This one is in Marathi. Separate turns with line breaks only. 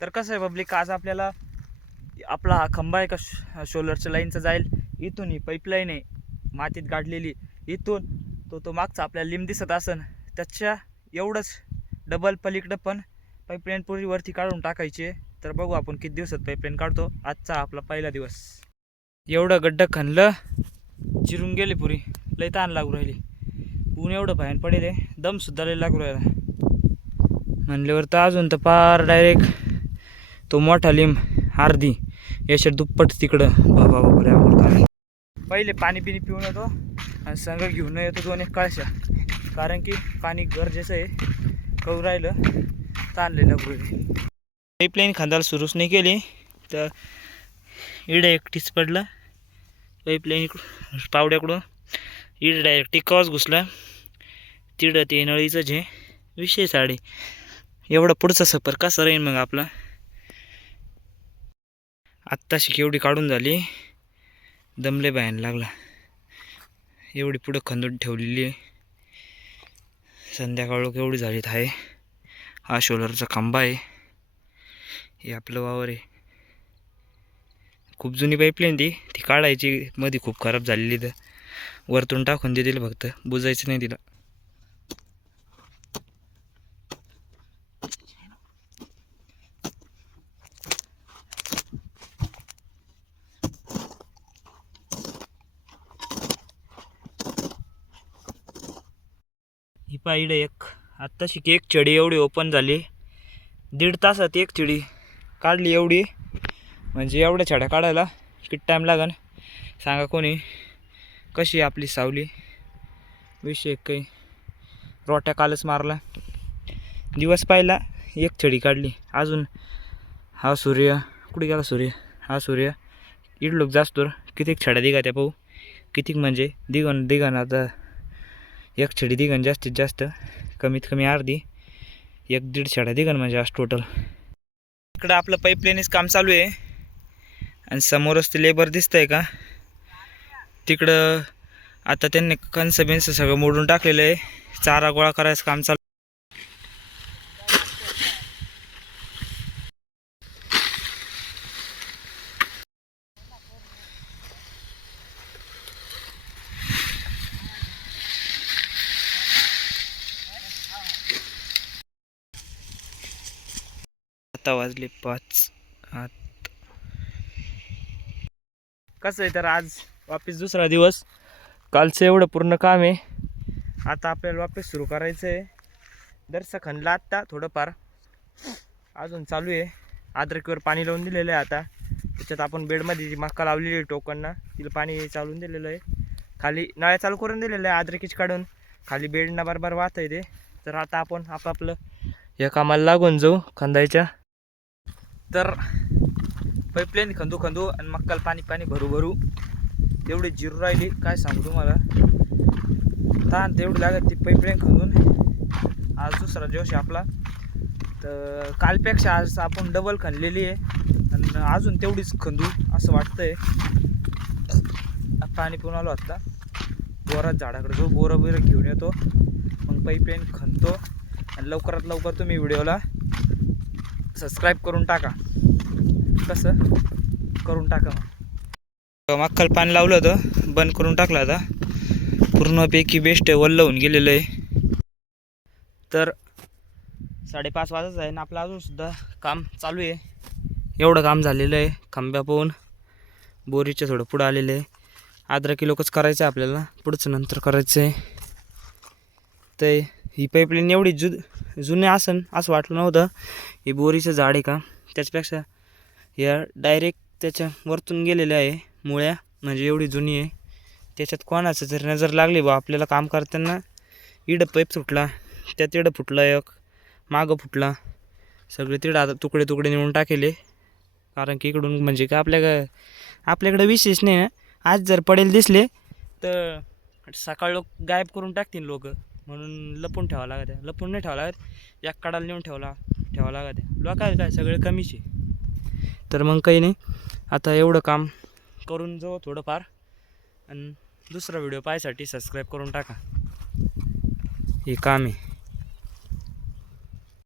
तर कसं आहे पब्लिक आज आपल्याला आपला हा खंबा आहे का श- सोलरच्या लाईनचा जाईल? इथून ही पाईपलाईन आहे मातीत गाडलेली. इथून तो तो मागचा आपल्याला लिंब दिसत असन त्याच्या एवढंच डबल पलीकडं पण पाईपलाईन पुरी वरती काढून टाकायची तर बघू आपण किती दिवसात पाईपलाईन काढतो. आजचा आपला पहिला दिवस. एवढं गड्डं खणलं चिरून गेले पुरी. लई ताण लागू राहिली. ऊन एवढं भयान पडेल आहे. दमसुद्धा लई लागू राहिला. म्हणल्यावर तर अजून तर पार डायरेक्ट तो मोठा लिंब अर्धी याच्या दुप्पट तिकडं बाबा बाबा रे पहिले पाणी पिणी पिऊन येतो आणि संग घेऊन येतो दोन एक कळशा कारण की पाणी गरजेचं आहे. करू राहिलं ताणलेलं गुरुजी पाईपलाईन खांदाला सुरूच नाही केली. तर इडं एकटीच पडलं. पाईपलाईन इकडून पावड्याकडून इडं डायरेक्ट टिकावाच घुसला. तिडं ते नळीचं जे विषय साडे. एवढा पुढचा सफर कसा राहील मग आपला? आत्ताशी केवढी काढून झाली. दमले बायन लागला. एवढी पुढं खंदून ठेवलेली. आहे संध्याकाळ केवढी झालीत आहे हा शोलरचा खांबा आहे. हे आपलं वावर आहे. खूप जुनी पाईपलाईन ती. ती काढायची. मध्ये खूप खराब झालेली तर वरतून टाकून देतील फक्त. बुजायचं नाही तिला. ही पाहिलं एक. आत्ताशी एक चडी एवढी ओपन झाली. दीड तासात एक चिडी काढली एवढी. म्हणजे एवढ्या छड्या काढायला किती टाईम लागन? सांगा कोणी. कशी आपली सावली? विषय काही. रोट्या कालच मारला. दिवस पाहिला एक छडी काढली. अजून हा सूर्य. कुठे गेला सूर्य? हा सूर्य. इडलोक जास्त कितीक छड्या दिघा त्या पाहू? कितीक म्हणजे दिघन दिघन आता एक छडी दिगन जास्तीत जास्त कमीत कमी अर्धी एक दीड छडा दिगन म्हणजे आज टोटल इकडं आपलं पाईपलाईनच काम चालू आहे. आणि समोरच ते लेबर दिसतंय का? तिकडं आता त्यांनी कणसं बिनसं सगळं मोडून टाकलेलं आहे. चारा गोळा करायचं काम चालू आता वाजले पाच. आत. कसं आहे तर आज वापस दुसरा दिवस. कालचं एवढं पूर्ण काम आहे. आता आपल्याला वापस सुरू करायचं आहे दरसा आत्ता थोडंफार अजून चालू आहे. आद्रकीवर पाणी लावून दिलेलं आहे आता. त्याच्यात आपण बेडमध्ये जी मक्का लावलेली आहे टोकनना तिला पाणी चालून दिलेलं आहे. खाली नळ्या चालू करून दिलेलं आहे अद्रकीच काढून. खाली बेडना बरोबर वाहत आहे ते. तर आता आपण आपापलं या कामाला लागून जाऊ खंदायच्या तर पाईपलाईन खंदू खंदू आणि मक्काला पाणी पाणी भरू भरू एवढी जिरू राहिली. काय सांगू तुम्हाला? ताण तेवढी लागत ती पाईपलाईन खंदून. आज दुसरा जोश आहे आपला. तर कालपेक्षा आज आपण डबल खणलेली आहे. आणि अजून तेवढीच खंदू असं वाटतंय. पाणी पिऊन आलो आत्ता बोरात झाडाकडे जो बोरं बिरं घेऊन येतो. मग पाईपलाईन खणतो. आणि लवकरात लवकर तुम्ही व्हिडिओला सबस्क्राईब करून टाका. कसं करून टाका मग. मक्कल पाणी लावलं होतं. बंद करून टाकलं आता. पूर्णपैकी बेस्ट आहे वल्ल होऊन गेलेलं आहे. तर साडेपाच वाजत आहे आणि आपलं अजूनसुद्धा काम चालू आहे. एवढं काम झालेलं आहे. खांब्या पाहून बोरीच्या थोडं पुढं आलेलं आहे. आद्रकी लोकच करायचं आहे आपल्याला. पुढचं नंतर करायचं आहे. तर ही पाईपलाईन एवढी जुद जुने असन असं वाटलं नव्हतं. हे बोरीचं झाड आहे का? त्याच्यापेक्षा या डायरेक्ट त्याच्या वरतून गेलेल्या आहे. मुळ्या म्हणजे एवढी जुनी आहे. त्याच्यात कोणाचं जर नजर लागली बा आपल्याला काम करताना इडं पाईप सुटला त्यात इडं फुटला एक मागं फुटला. सगळे तिडं आता तुकडे तुकडे नेऊन टाकेले. कारण की इकडून म्हणजे का आपल्या आपल्याकडे विशेष नाही ना. आज जर पडेल दिसले तर सकाळ लोक गायब करून टाकतील लोक. म्हणून लपून ठेवावं लागत आहे. लपून नाही ठेवावं लागत या कडाला नेऊन ठेवला ठेवावं लागत आहे. लोकांना काय? सगळे कमीच आहे. तर मग काही नाही. आता एवढं काम करून जाऊ थोडंफार. आणि दुसरा व्हिडिओ पाहायसाठी सबस्क्राईब करून टाका. हे काम आहे.